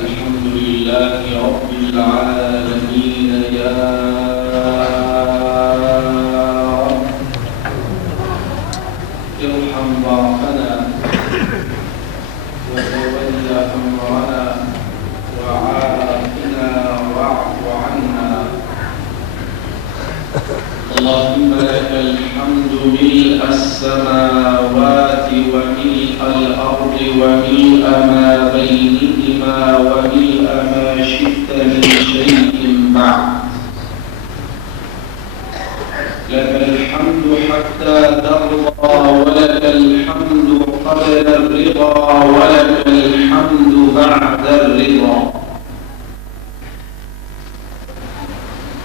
الحمد لله رب العالمين يا رب ارحم ضعفنا وتولى أمرنا وعافنا واعف عنا. اللهم لك الحمد ملء السماوات وملء الأرض وملء ما بينهما وملء ما شئت من شيء بعد. لك الحمد حتى ترضى ولك الحمد قبل الرضا ولك الحمد بعد الرضا.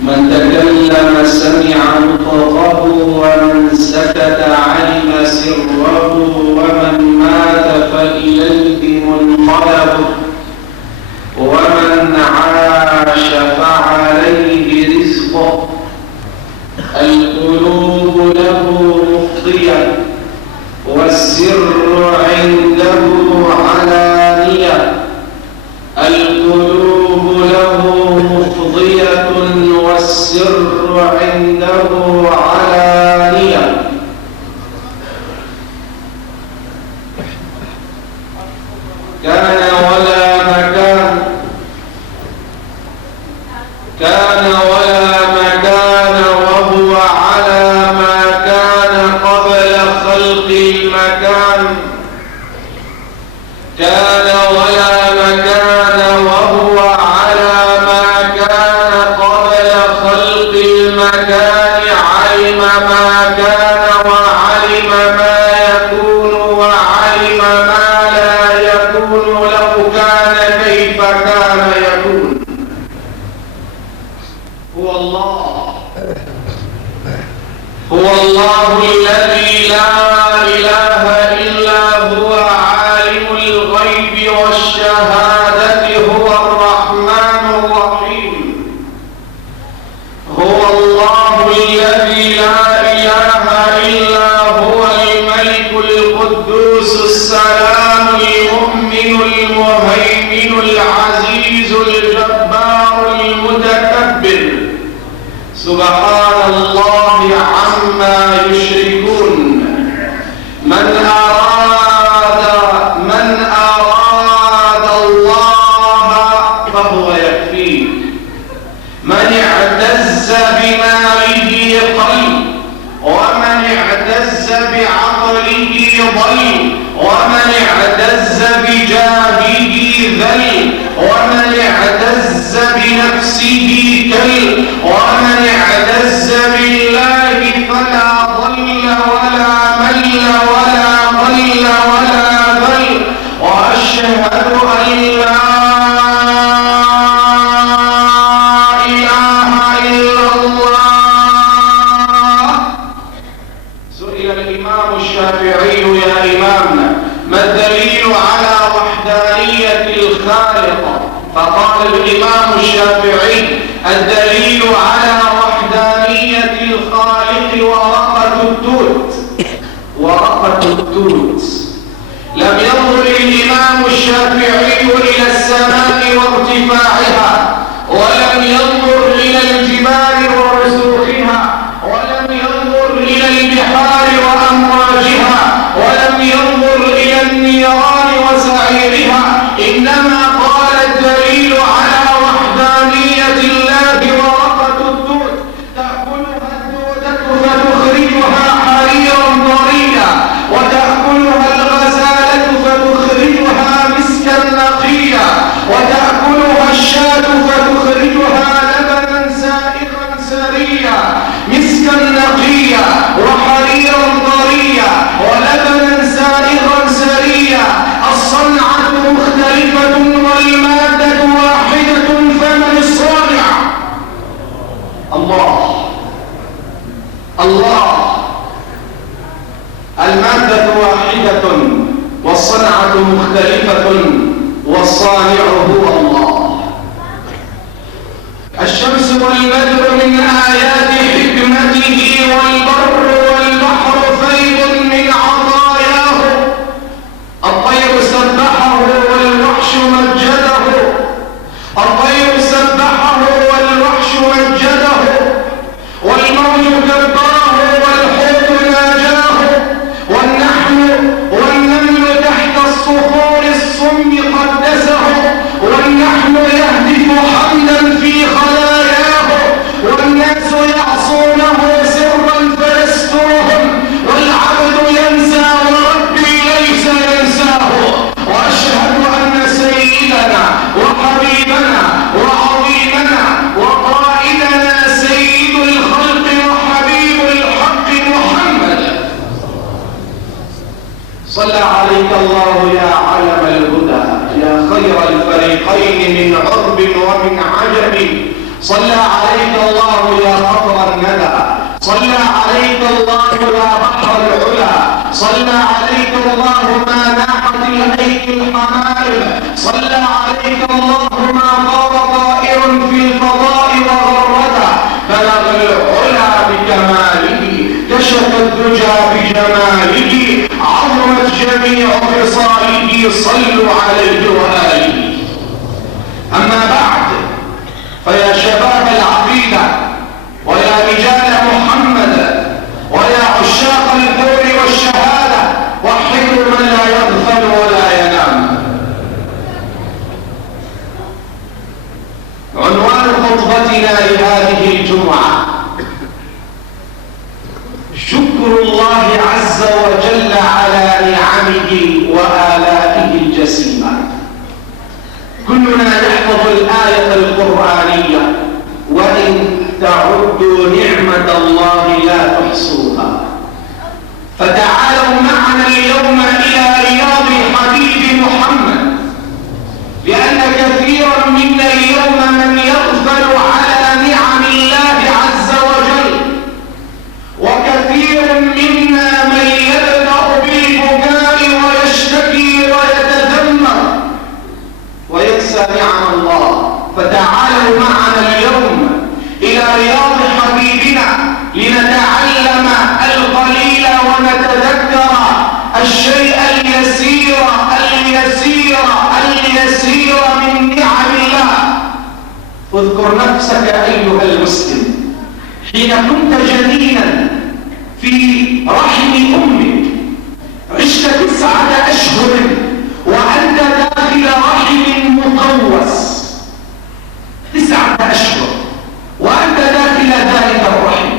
من تكلم سمع نطقه ومن سكت علم سره ومن مات فإليه منقلبه ومن عاش فعليه رزقه. القلوب له مفضية والسر عنده علانية. القلوب له مفضية والسر عنده علانية. كان ولا مكان، كان ولا مكان وهو على ما كان قبل خلق المكان. كان ولا مكان وهو على ما كان قبل خلق المكان. علم ما كان وعلم ما يكون وعلم ما لا يكون. لو كان كيف كان يكون. هو الله الذي لا إله إلا هو عالم الغيب والشهادة. هو الرحمن الرحيم. هو الله الذي لا إله إلا هو الملك القدوس السلام المؤمن المهيمن العزيز الجبار المتكبر. سبحان الله عما يشركون. من أراد الله فهو يكفيه. من اعتز بماله قل ومن اعتز بعقله ضل ومن اعتز بجاهه ذل ومن اعتز بنفسه كل ومن اعتز بالله فلا ضل ولا مل ولا ضل ولا ذل. وأشهد أن لا إله إلا الله. سئل الإمام الشافعي يا إمامنا ما الدليل على وحدانية الخالق؟ فقال الإمام الشافعي الدليل على وحدانية الخالق ورقة التوت. ورقة التوت. لم ينظر الإمام الشافعي إلى السماء وارتفاعها ولم ينظر إلى الجبال ورسوخها ولم ينظر إلى البحار وأمواجها ولم ينظر إلى النيران وسعيرها. إنما قال الدليل على وحدانية الله ورقة الدود. تأكلها الدودة فتخرجها حريرا طريا وتأكلها الغزالة فتخرجها مسكا نقيا وتأكلها الشاة فتخرجها لبنا سائغا سريا. مسكا نقيا وحريرا طريا ولبنا سائغا سريا. الصنعة مختلفة والمادة واحدة فمن الصانع؟ الله. المادة واحدة والصنعة مختلفة والصانع هو الله. الشمس والبدر من آيات حكمته والبر والبحر فيض من عطاياه. الطير سبحه والوحش مجده الله يا علم الهدى يا خير الفريقين من عرب ومن عجم. صلى عليك الله يا قطر الندى، صلى عليك الله يا بحر العلا، صلى عليك الله ما ناحت الأيدي الحمائم، صلى عليك الله ما طار طائر في الفضاء وغرد، بلغ العلا بكماله، كشف الدجى بجماله، عظمت جميع خصاله، صلوا عليه وآله. أما بعد، فيا شباب العقيدة ويا رجال محمد ويا عشاق الكون والشهادة، وحدوا من لا يغفل ولا ينام. عنوان خطبتنا لهذه الجمعة: شكر الله عز وجل على نعمه وآلائه الجسيمة. كلنا يحفظ الآية القرآنية: وإن تعدوا نعمة الله لا تحصوها. فتعالوا معنا اليوم إلى رياض الحبيب محمد، لأن كثيرا منا اليوم من يغفل على نعم الله عز وجل، وكثير منا من يبدأ بالبكاء ويشتكي ويتذمر وينسى نعم الله. فتعالوا معنا اليوم إلى رياض حبيبنا لنتعلم القليل ونتذكر الشيء اليسير اليسير اليسير من نعم الله. اذكر نفسك أيها المسلم حين كنت جنينا في رحم أمك، عشت 9 أشهر وأنت داخل رحم مقوس، 9 أشهر وأنت داخل ذلك الرحم.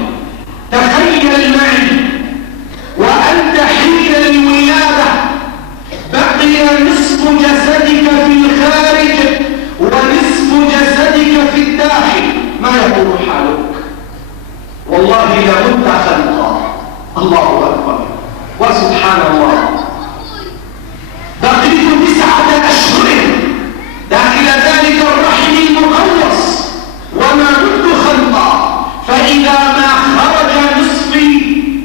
تخيل معي وأنت حين الولادة بقي نصف جسدك في الخارج ونصف جسدك في الداخل، ما يكون حالك؟ والله لابد خلقا. الله أكبر وسبحان الله. بقيت 9 أشهر داخل ذلك الرحم المقوس وما كنت خلقا، فإذا ما خرج نصفي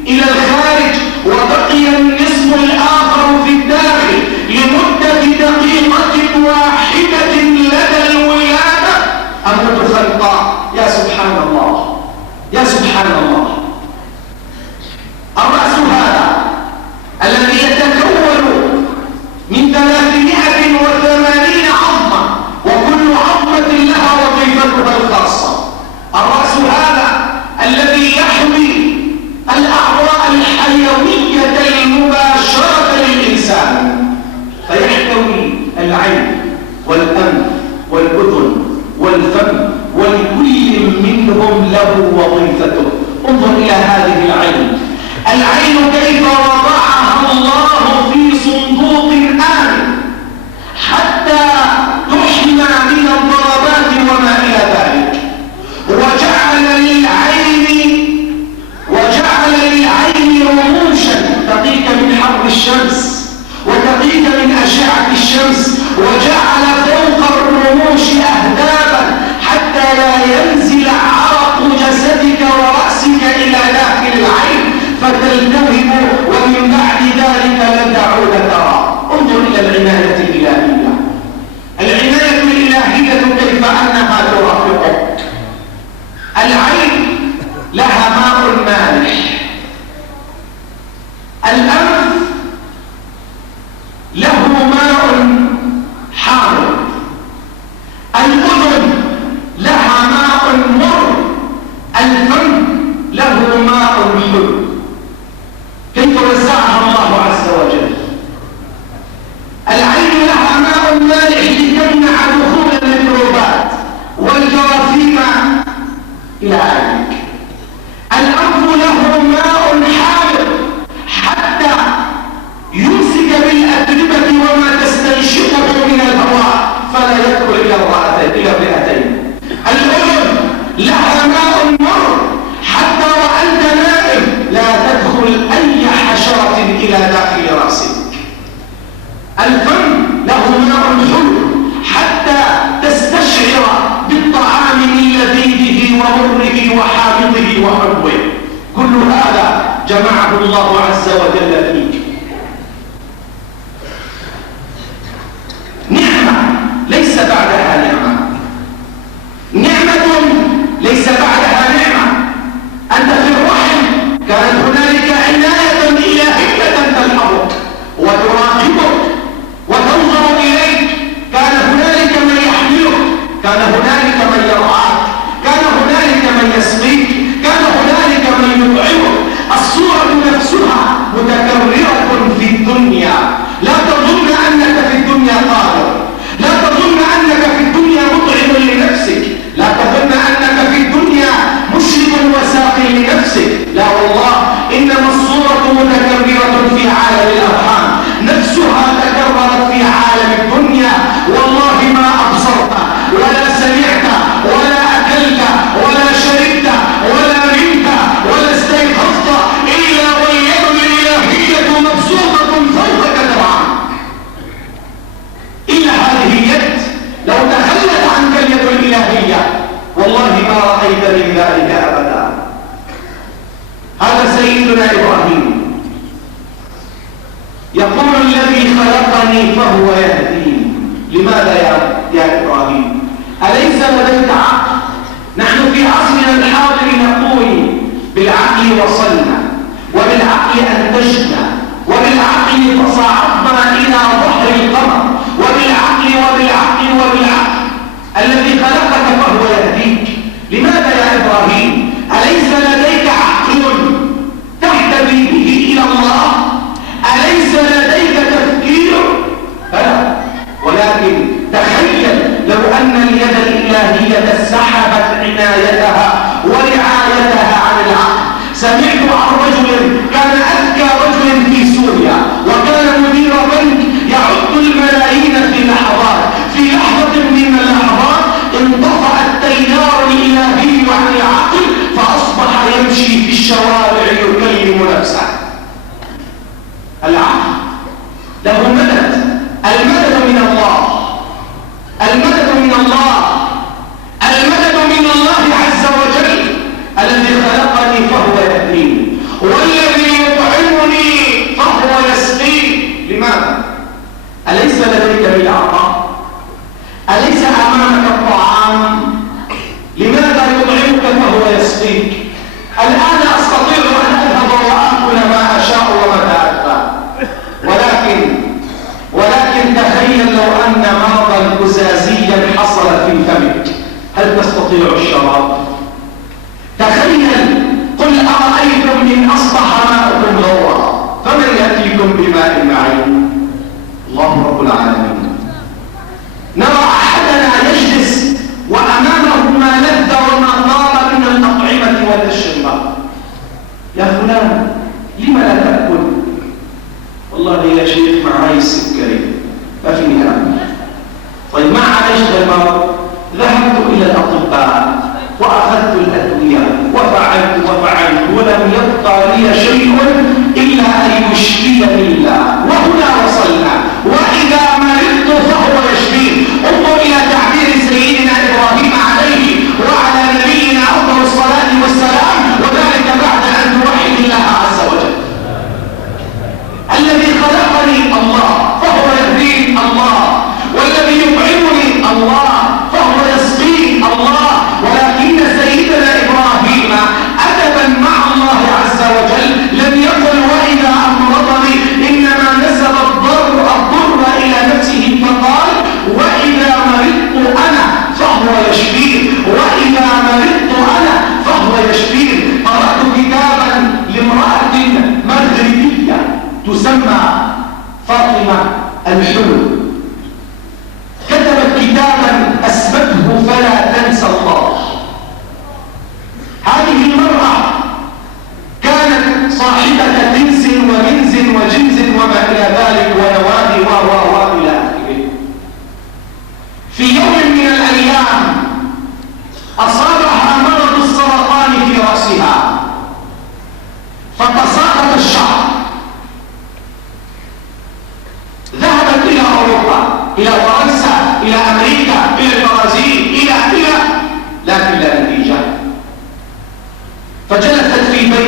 إلى الخارج وبقي النصف الآخر في الداخل لمدة دقيقة واحدة لدى الولادة، أموت خلقا. يا سبحان الله يا سبحان الله. الرأس هذا الذي يتكون من 380 عظمة، وكل عظمة لها وظيفتها الخاصة. الرأس هذا الذي يحوي الأعضاء الحيوية المباشرة للإنسان، فيحتوي العين والأنف والأذن والفم، ولكل منهم له وظيفته. انظر إلى هذه العين. العين كيف وضعها الله في صندوق آمن حتى تحمى من الضربات وما إلى ذلك، وجعل للعين رموشا تقيك من حر الشمس وتقيك من أشعة الشمس، وجعل فوق الرموش أهدابا حتى لا ينزل عرق جسدك ورأسك إلى داخل العين فتلتهب، ومن بعد ذلك لن تعود ترى. انظر إلى العناية الإلهية. العناية الإلهية كيف أنها ترافقك. العين لها ماء مالح، الأنف له ماء حامض، الأذن لها ماء مر، الفم له ماء حلو. كيف وزعها الله عز وجل؟ العين لها ماء مالح لتمنع دخول الميكروبات والجراثيم إلى عينك. الأنف له ماء حامض حتى يمسك بالأتربة وما تستنشقه من الهواء فلا يدخل إلى الرئتين. الأذن لها ماء مر حتى وأنت نائم لا تدخل أي حشرة إلى داخل رأسك. وحبه، كل هذا جمعه الله عز وجل فيك. نعمة ليس بعدها نعمة، نعمة ليس بعدها نعمة. أنت في الرحم كانت هنالك عناية إلهية تلحظك وتراقبك وتنظر إليك، كان هنالك من يحملك، كان هنالك من يرعاك، كان هنالك من يسقيك، كان هنالك من يطعمك. الصورة نفسها متكررة في الدنيا. لا تظن أنك في الدنيا قادر، لا تظن أنك في الدنيا مطعم لنفسك، لا تظن أنك في الدنيا مشرب وساق لنفسك، لا والله، إنما الصورة متكررة في عالم الأرحام، نفسها تكررت في عالم الدنيا. والله ما أبصرت ولا سمعت ولا أكلت ولا شربت ولا نمت ولا استيقظت إلا واليد الإلهية مبسوطة فوقك ذراعا. إلا هذه اليد لو تخلت عنك اليد الإلهية والله ما رأيت من ذلك أبدا. هذا سيدنا إبراهيم يقول الذي خلقني فهو يهديني. لماذا يا إبراهيم؟ أليس لديك عقل؟ نحن في عصرنا الحاضر نقول بالعقل وصلنا، وبالعقل أنتجنا، وبالعقل تصاعدنا إلى ظهر القمر، وبالعقل. الذي خلقك فهو يهديك. لماذا يا إبراهيم؟ أليس لديك عقل تهتدي به إلى الله؟ أليس لديك تفكير؟ بلى، ولكن تخيل لو أن اليد الإلهية سحبت عنايتها ورعايتها عن العقل. سمعت عن رجل كان أذكى رجل في سوريا، وكان مدير بنك يعد الملايين في لحظات، في لحظة من اللحظات انطفأ التيار الإلهي عن العقل، فأصبح يمشي في الشوارع يكلم نفسه. العقل له مدد، المدد من الله، المدد من الله، المدد من الله عز وجل. الذي خلقني فهو يهديني، والذي يطعمني فهو يسقيني. لماذا؟ أليس لديك بالعطاء؟ أليس أمامك الطعام؟ لماذا يطعمك فهو يسقيك؟ الآن أستطيع أن أذهب وأكل ما أشاء ومتى أشاء، ولكن تخيل لو أن مرضا كزازيا حصل في فمك، هل تستطيع الشراب؟ تخيل، قل أرأيتم إن أصبح ماؤكم غورا فمن يأتيكم بماء معين؟ الله رب العالمين. نرى أحدنا يجلس وأمامه ما لذ وما طاب من الأطعمة والأشربة. يا فلان لم لا تأكل؟ والله يا شيخ معي السكري ما في نعم. طيب ما عليش المرض؟ ذهبت إلى الأطباء وأخذت الأدوية وفعلت ولم يبقى لي شيء إلا أن يشفيني الله. وهنا وصلنا، وإذا مرضت فهو يشفين. انظر إلى تعبير سيدنا إبراهيم عليه وعلى نبينا أفضل الصلاة والسلام، وذلك بعد أن توحد الله عز وجل. الذي خلقني الله فهو يهدين الله، والذي يطعمني الله فهو يسقين الله. ولكن سيدنا إبراهيم أدبا مع الله عز وجل لم يقل وإذا أمرضني إن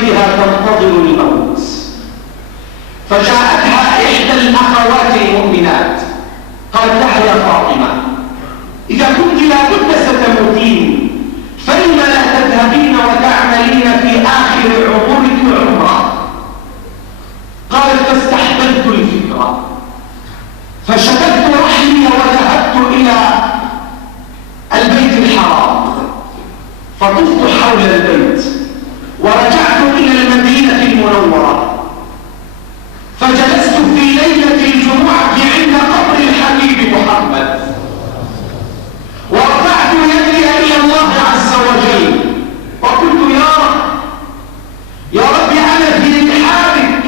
بيتها تنتظر الموت، فجاءتها إحدى الأخوات المؤمنات قالت لها: يا فاطمة، إذا كنت لابد ستموتين فلم لا تذهبين وتعملين في آخر عمرك عمرة؟ قالت: فاستحببت الفكرة فشددت رحلي وذهبت إلى البيت الحرام فطفت حول البيت ورجعت إلى المدينة المنورة، فجلست في ليلة الجمعة عند قبر الحبيب محمد ورفعت يدي إلى الله عز وجل وقلت: يا رب أنا في رحابك،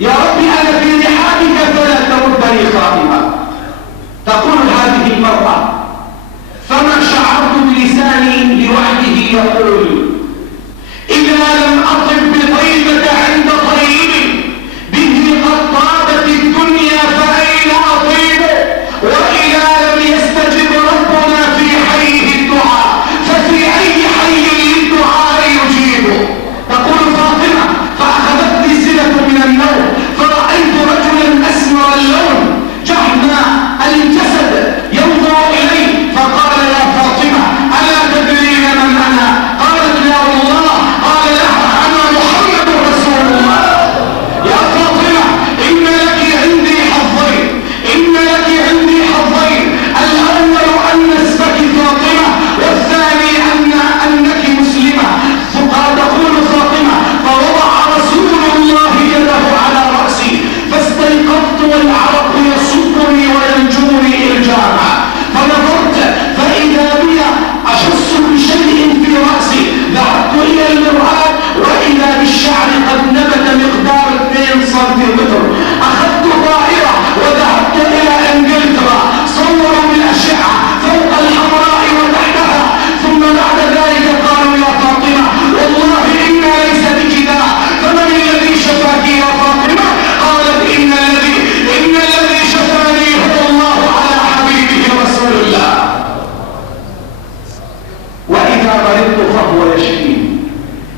يا رب أنا في رحابك فلا تردني خائبا. تقول هذه المرأة: فما شعرت بلساني لوحده يقول: إذا لم أطب بطيبة عند طيب به قد طابت الدنيا فأين أطيب، وإذا لم يستجب ربنا في حيه الدعاء ففي أي حي للدعاء يجيب. تقول فاطمة: فأخذتني سنة من النوم فرأيت رجلا أسمر اللون جحنا الجسد ينظر إلي فقال: يا فاطمة، ألا تدرين من أنا؟ قالت: لا والله. قال لها: أنا محمد رسول الله. يا فاطمة، إن لك عندي حظين، إن لك عندي حظين، الأول أن اسمك فاطمة، والثاني أنك مسلمة. تقول فاطمة: فوضع رسول الله يده على رأسي فاستيقظت والعرق يصبني وينجوني إلجاما، فنظرت فإذا بي أحس بشيء في رأسي، ذهبت إلى المرآة وإذا بالشعر قد نبت مقدار 2 سنتيمتر، أخذت طائرة وذهبت إلى إنجلترا، صوروا بالأشعة فوق الحمراء وتحتها، ثم بعد ذلك قالوا: يا فاطمة، والله إنا ليس بكذا، فمن الذي شفاك يا فاطمة؟ قالت: إن الذي شفاني هو الله على حبيبه رسول الله، وإذا مرضت فهو يشفيني،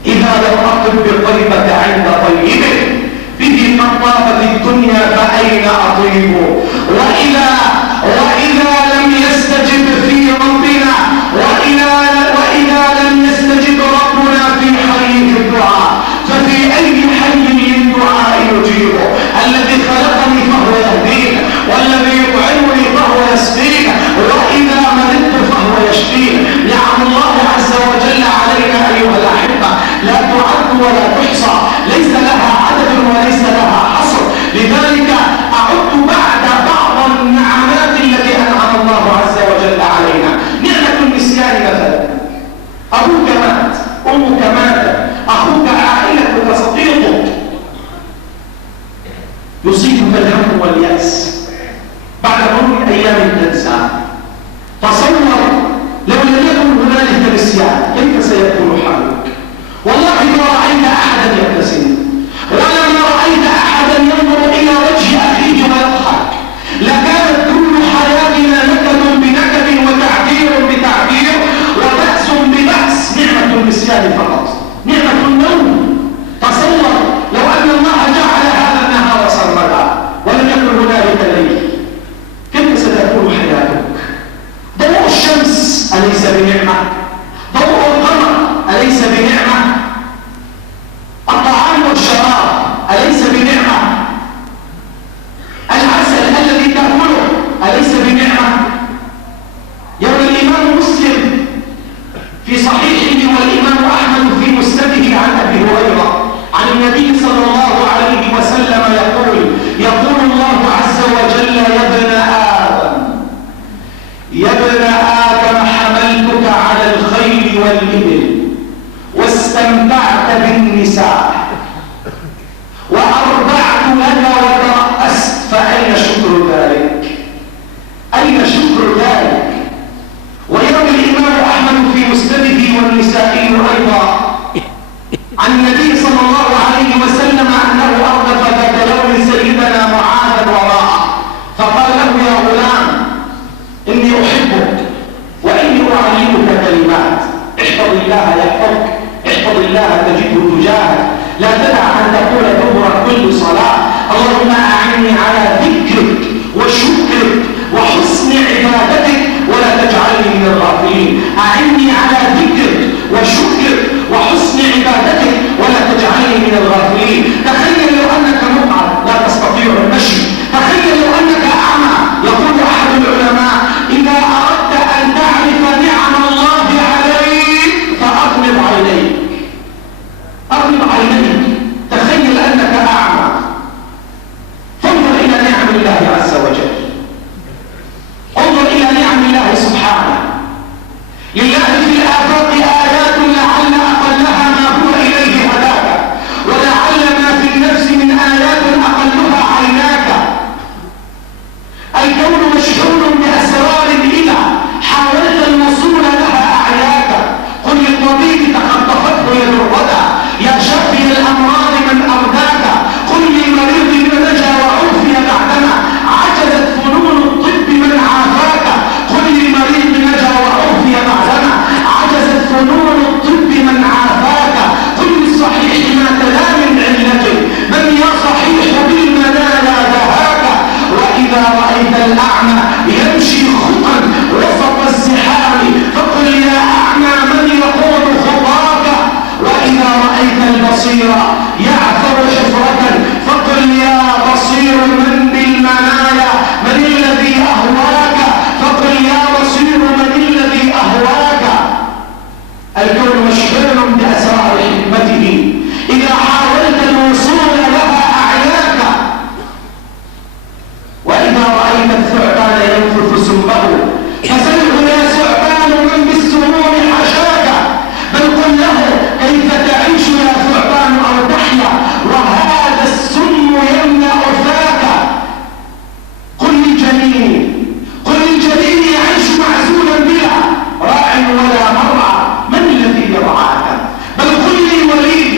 إذا لم أطب بالطيبة عند طيبه به قد طابت الدنيا فأين أطيب، وإذا لم يستجب في ربنا وإذا لم يستجب ربنا في حيه الدعاء ففي أي حي للدعاء يجيب. الذي خلقني فهو يهدين، والذي يطعمني فهو يسقين، وإذا مرضت فهو يشفين. نعم الله عز وجل علينا أيها الأحبة لا تعد ولا تحصى، ليس لها عدد وليس لها حصر. لذلك أعد بعض النعمات التي أنعم الله عز وجل علينا. نعمة النسيان مثلا: أبوك مات، أمك ماتت، أخوك، عائلتك، صديقك، يصيبك الهم واليأس بعد مرور أيام تنسى. تصور لو لم يكن هنالك نسيان كيف سيكون حالك؟ والله ما رأيت أحدا يبتسم، ولما رأيت أحدا ينظر إلى وجه أخيه ويضحك، لكانت كل حياتنا نكد بنكد وتعبير بتعبير وبأس ببأس. نعمة النسيان فقط، نعمة النوم. تصور لو أن الله جعل هذا النهار سرمدا ولم يكن هنالك ليل، كيف ستكون حياتك؟ ضوء الشمس أليس بنعمة؟ ضوء القمر أليس بنعمة؟ الطعام والشراب أليس بنعمة؟ العسل الذي تأكله أليس بنعمة؟ يروي الإمام مسلم في صحيحه والإمام أحمد في مسنده عن أبي هريرة عن النبي صلى الله عليه وسلم يقول الله عز وجل: يا ابن آدم حملتك على الخيل والإبل واستمتعت بالنساء وأرضعت لك وترأست، فأين شكر ذلك؟ أين شكر ذلك؟ ويروي الإمام أحمد في مسنده والنسائي أيضا عن النبي صلى الله عليه وسلم أنه أردف ذات يوم سيدنا معاذ وراءه فقال له: يا غلام، إني أحبك وإني أعلمك كلمات، احفظ الله يحفظك، احفظ الله تجده تجاهك. لا تدع أن تقول دبر كل صلاة اللهم أعني على ذكرك وشكرك وحسن عبادتك ولا تجعلني من الغافلين. أعني على ذكرك وشكرك وحسن عبادتك ولا تجعلني من الغافلين. تخيل لو أنك مقعد لا تستطيع المشي، تخيل لو أنك أعمى. يقول أحد العلماء إذا أردت أن تعرف نعم الله عليك فأغمض عينيك، أغمض عينيك. تخيل أنك أعمى، فانظر إلى نعم الله عز وجل، انظر إلى نعم الله سبحانه. لله في الآفاق آيات لعل أقلها ما هو إليه هداك، ولعل ما في النفس من آيات أقلها عيناك. الكون مشحون بأسرار إذا حاولت الوصول لها أعياك. قل للطبيب تخطفته يد الردى يا شافي الأمراض من أرداك. قل للمريض من نجا وعوفي بعدما عجزت فنون الطب من عافاك. قل للمريض نجا وعوفي بعدما عجزت فنون الطب من عافاك. قل للصحيح ما تلا من علته من يا صحيح بالمنايا دهاك. وإذا رأيت الأعمى يمشي خطا وسط الزحام فقل يا أعمى من يقود خطاك. وإذا رأيت البصير يعثر حفرة فقل يا بصير من بالمنايا من الذي أهواك. فقل يا بصير من الذي أهواك. الكون مشحون بأسرار حكمته إذا حاولت الوصول لها أعياك. وإذا رأيت الثعبان ينفث سمه فسله يا ثعبان من بالسموم حشاك. بل قل له كيف تعيش يا ثعبان أو تحيا وهذا السم يملأ فاك. قل للجنين يعيش معزولا بلا راع ولا مرعى من الذي يرعاك. بل قل للوليد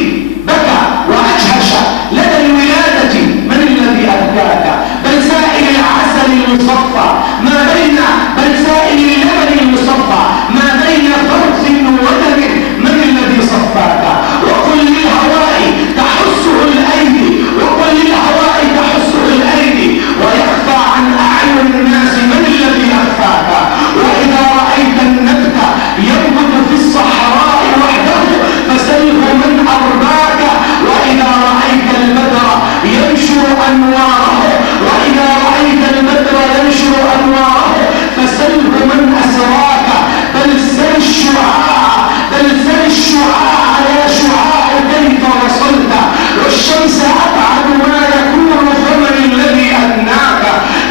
بكى وأجهش لدى الولادة من الذي أبكاك. بل سائل العسل المصفى ما بين بل سائل اللبن المصفى ما بين فرث ودم من الذي صفاك. وقل للهواء تحسه الأيدي وقل للهواء تحسه الأيدي ويخفى عن أعين الناس من الذي أخفاك. وإذا رأيت النبت ينبت في الصحراء وحده فسله من أرباك. وإذا رأيت البدر ينشر أنواره وإذا رأيت البدر ينشر أنواره فسله من أسراك. بل سل الشعاع يا شعاع كيف وصلت والشمس أبعد ما يكون فمن الذي أدناك.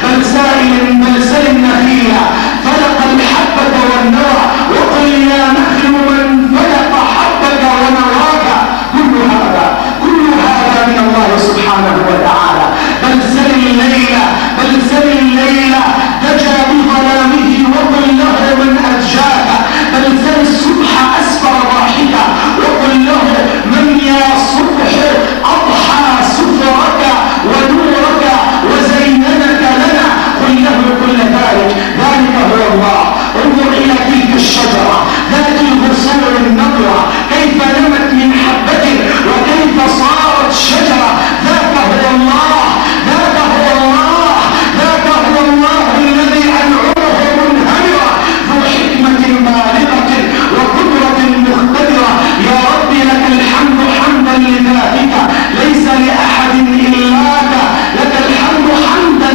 بل سل النخيل فلق الحبة والنوى وقل يا نخل من فلق حبك ونواك. كل هذا من الله سبحانه وتعالى. بل سل الليل دجى بظلامه وقل له من أرجاك. بل سل الصبح أسفر ضاحكا وقل له من يا صبح أضحى سفرك ونورك وزينك لنا. قل له كل ذلك هو الله. انظر إلى تلك الشجرة ذات الغصون النضرة كيف نمت من حبة وكيف صارت شجرة. ذاك هو الله الذي أنعمه منهمرة ذو حكمة بالغة وقدرة مقتدرة. يا رب لك الحمد حمدا لذاتك ليس لأحد إلاك. لك الحمد حمدا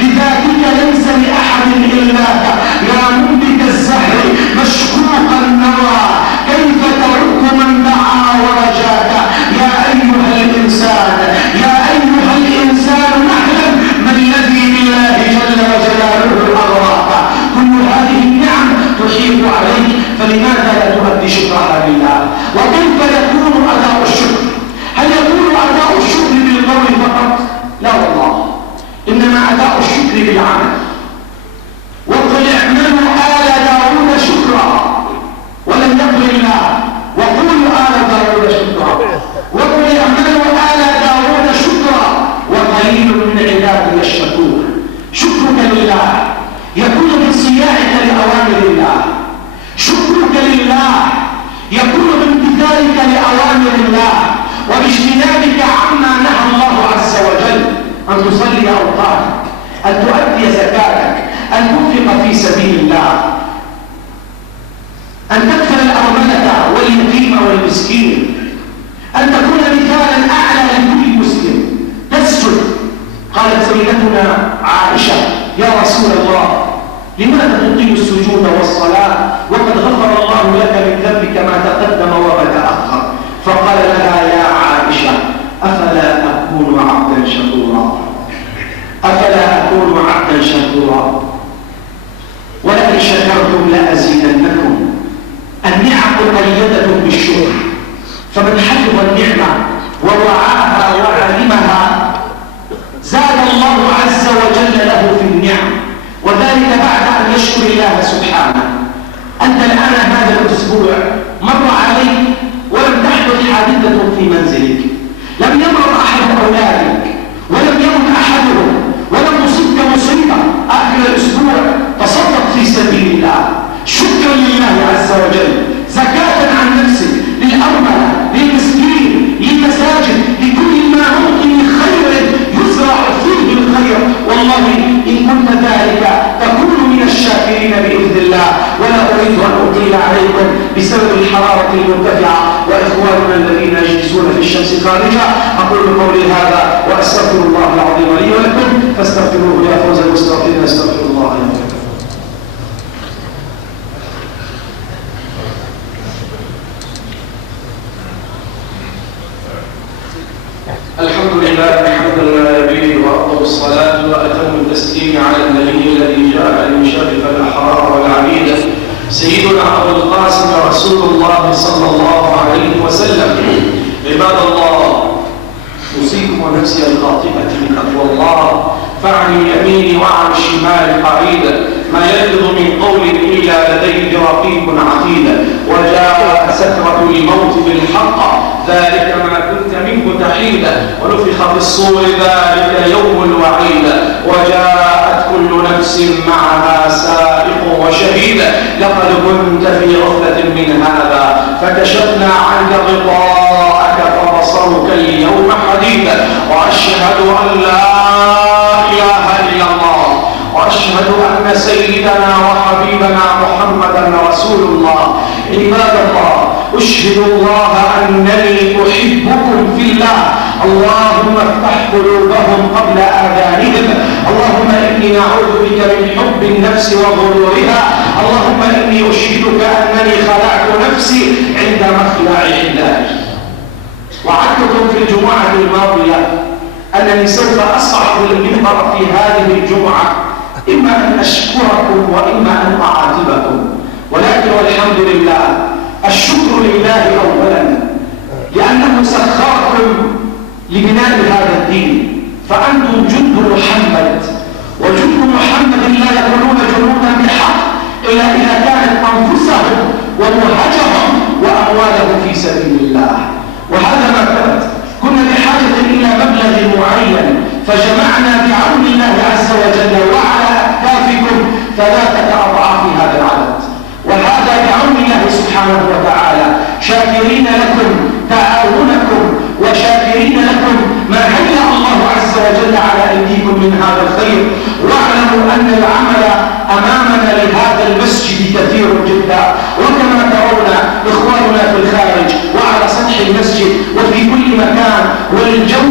لذاتك ليس لأحد إلاك. يا منبت الزهر مشقوق النوى كيف ترك من دعا ورجاك. يا أيها الإنسان نحلم ما الذي بالله جل وجلاله أغراك. كل هذه النعم تحيط عليك فلماذا لا تؤدي شكرها لله؟ وكيف يكون أداء الشكر؟ هل يكون أداء الشكر بالقول فقط؟ لا والله، إنما أداء الشكر بالعمل. وقل اعملوا آل داود شكرا ولم يقل الله وقولوا آل داود شكرا. وقل اعملوا آل داود شكرا وقليل من عبادي الشكور. شكرك لله يكون بصياعك لأوامر الله. شكرك لله يكون بامتثال بامتثالك لأوامر الله وباجتنابك عما نهى الله عز وجل، أن تصلي أوقاتك، أن تؤدي زكاتك، أن تنفق في سبيل الله، أن تكفل الأرملة واليتيم والمسكين، أن تكون مثالا أعلى لكل مسلم. تسجد. قالت سيدتنا عائشة: يا رسول الله، لماذا تطيل السجود والصلاة وقد غفر الله لك من ذنبك ما تقدم وما تأخر؟ فقال لها: يا عائشة، أفلا أكون عبدا شكورا؟ أفلا أكون عبدا شكورا؟ ولئن شكرتم لأزيدنكم. النعم مقيدة بالشكر، فمن حفظ النعمة ووعاها وعلمها زاد الله عز وجل له في النعم، وذلك بعد أن يشكر الله سبحانه. أنت الآن هذا الأسبوع مر عليك ولم تحدث حادثة في منزلك، لم يمرض أحد أولادك، ولم يمت أحدهم، ولم تصبك مصيبة آخر الأسبوع، تصدق في سبيل الله شكرا لله عز وجل، زكاة عن نفسك، للأرملة، للمسكين، للمساجد، لكل ما ممكن من خير يزرع فيه الخير. والله إن كنت ذلك تكون من الشاكرين بإذن الله. ولا أريد أن أطيل عليكم بسبب الحرارة المرتفعة وإخواننا الذين يجلسون في الشمس خارجا. أقول قولي هذا وأستغفر الله العظيم لي ولكم، فاستغفروه يا فوز المستغفرين. أستغفر الله لي ولكم. الحمد لله حمدا لا يبيه، وأفضل الصلاة وأتم التسليم على النبي الذي جاء ليشرف الأحرار والعبيد، سيدنا أبو القاسم رسول الله صلى الله عليه وسلم. عباد الله، أوصيكم ونفسي الخاطئة بتقوى الله، فعن اليمين وعن الشمال قعيدا، ما يلفظ من قول إلا لديه رقيب عتيد. وجاء سكرة الموت بالحق، ذلك ما كنت منه تحيدا، ونفخ في الصور، ذلك يوم الوعيد. وجاءت كل نفس معها سائق وشهيد، لقد كنت في غفلة من هذا فكشفنا عنك غطاءك فبصرك اليوم حديدا. وأشهد أن لا إله إلا الله، وأشهد أن سيدنا وحبيبنا محمدا رسول الله. عباد الله، أشهد الله أنني أحبكم في الله. اللهم افتح قلوبهم قبل آذانهم. اللهم إني أعوذ بك من حب النفس وغرورها. اللهم إني أشهدك أنني خلعت نفسي عند مخلع عندك. وعدتكم في الجمعة الماضية أنني سوف أصعد المنبر في هذه الجمعة، إما أن أشكركم وإما أن أعاتبكم، ولكن والحمد لله، الشكر لله أولا لأنه سخركم لبناء هذا الدين، فأنتم جند محمد، وجند محمد لا يكونون جنودا بحق إلا إذا كانت أنفسهم ومنهجهم وأموالهم في سبيل الله. وهذا ما كانت. كنا بحاجة إلى مبلغ معين، فجمعنا بعون الله عز وجل وعلى أكتافكم 3 أضعاف هذا العدد، وهذا بعون الله سبحانه وتعالى، شاكرين لكم تعاونكم وشاكرين لكم ما هيأ الله عز وجل على أيديكم من هذا الخير. واعلموا أن العمل أمامنا لهذا المسجد كثير جدا، وكما ترون إخواننا في الخارج وعلى سطح المسجد وفي كل مكان، والجو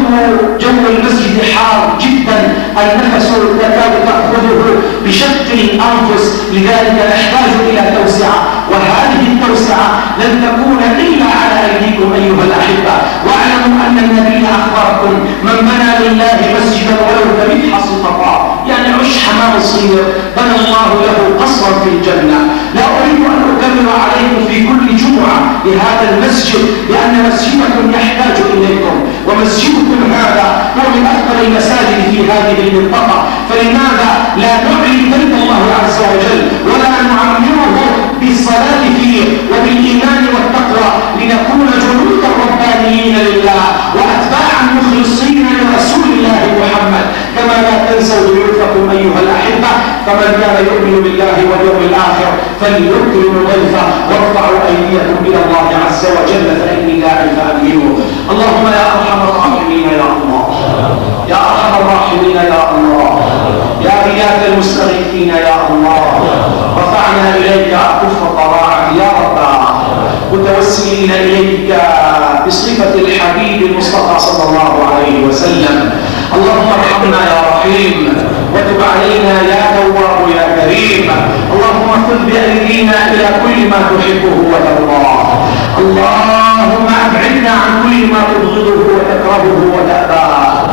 جو المسجد حار جدا، النفس تكاد تأخذه بشق الأنفس، لذلك نحتاج إلى توسعة، وهذه التوسعة لن تكون إلا على أيديكم أيها الأحبة. واعلموا أن النبي أخبركم: من بنى لله مسجدا ولو كمفحص القطاع، يعني عش حمام صغير، بنى الله له قصرا في الجنة. لا أريد أن أكرر عليكم في كل جمعة لهذا المسجد، لأن مسجدكم يحتاج إليكم، ومسجدكم هذا هو من أكبر المساجد في هذه المنطقة، فلماذا لا نعلن بيت الله عز وجل ولا نعمره بالصلاة فيه وبالإيمان والتقوى، لنكون جنودا ربانيين لله وأتباعا مخلصين لرسول الله محمد، كما لا تنسوا ضيوفكم أيها الأحبة، فمن كان يؤمن بالله واليوم الآخر فليكرم ضيفه وارفعوا أيديكم إلى الله عز وجل فإني لا فأمنوا. اللهم يا أرحم الراحمين يا الله، يا أرحم الراحمين يا الله، يا غياث المستغيثين يا الله، رفعنا إليك أكف الضراعة يا رب، متوسلين إليك بصفة الحبيب المصطفى صلى الله عليه وسلم. اللهم ارحمنا يا رحيم، وتب علينا يا تواب يا كريم. اللهم خذ بأيدينا إلى كل ما تحبه وترضاه. اللهم أبعدنا عن كل ما تبغضه وتكرهه وتأباه.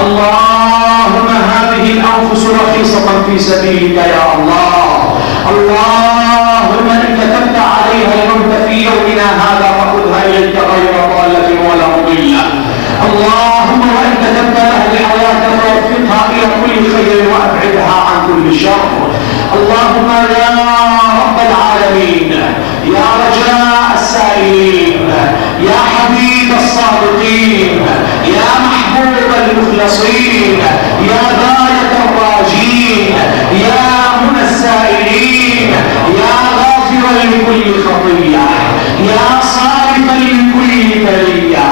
اللهم هذه الأنفس رخيصة في سبيلك يا الله. اللهم إن كتبت عليها الموت في يومنا هذا فخذها إليك غير ضالة ولا مضلة. اللهم وإن كتبت لها الحياة فوفقها إلى كل خير وأبعدها عن كل شر. اللهم يا رب العالمين، يا رجاء السائلين، يا حبيب الصادقين، يا محبوب المخلصين، يا غاية الراجين، يا منى السائلين، يا غافرا لكل خطية، يا صارفا لكل بلية،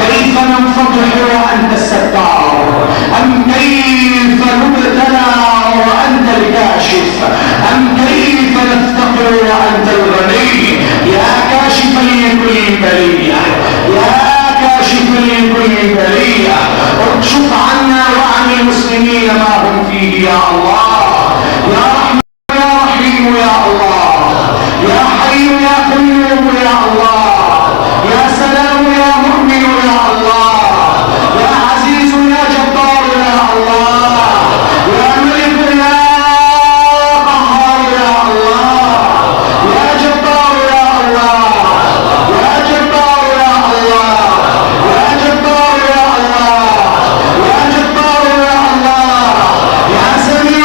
كيف ننفضح وأنت الستار؟ أم كيف نبتلى وأنت الكاشف؟ أم كيف نفتقر وأنت الغني؟ يا كاشفا لكل بلية، يا كاشفا لكل بلية، اكشف عنا وعن المسلمين ما هم فيه يا الله. يا رحمن يا رحيم يا الله، يا حي يا قيوم يا الله، يا سلام يا مؤمن يا الله، يا عزيز يا جبار يا الله، يا ملك يا قهار يا الله، يا جبار يا الله، يا جبار يا الله، يا جبار يا الله، يا جبار يا الله، يا سميع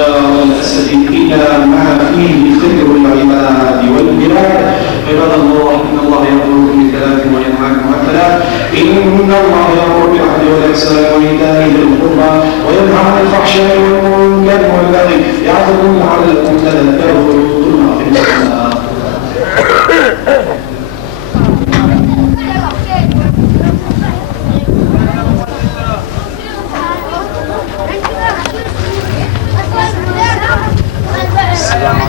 شجار الأسد إلى ما فيه خير العباد والبلاد. عباد الله، إن الله يأمركم بثلاث وينهاكم عن ثلاث. إن الله يأمر بالعدل والإحسان وإيتاء ذي القربى وينهى عن الفحشاء والمنكر والبغي يعظكم لعلكم تذكرون. اذكروا في الصلاة.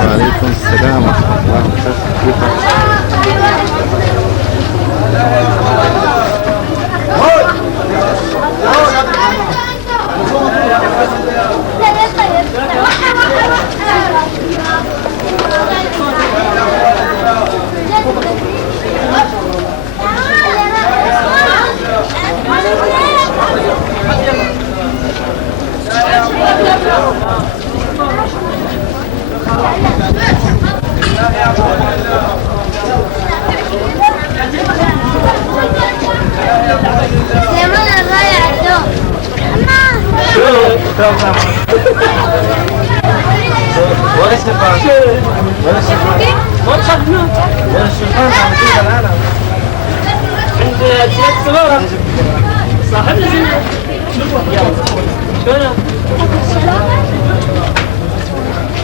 وعليكم السلام ورحمة الله صاحبنا زين شلونه؟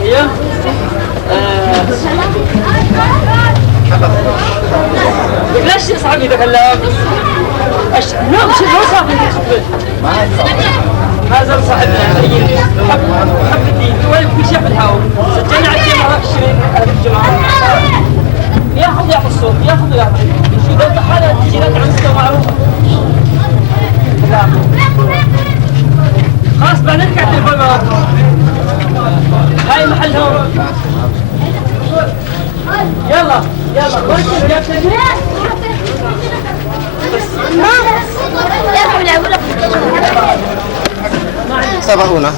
ايوه ليش يا صاحبي تكلم؟ نعم شو صاحبي هذا صاحبنا حب الدين وين كل شيء في الحاول سجلنا على الجامعة هذاك الشريك على الجماعة ياخذ يعطي الصوت ياخذ شو ده حالة تجي لك عن مستوى معروف خلاص بعد نرجع التليفون هاي محل هون يلا سبقونا.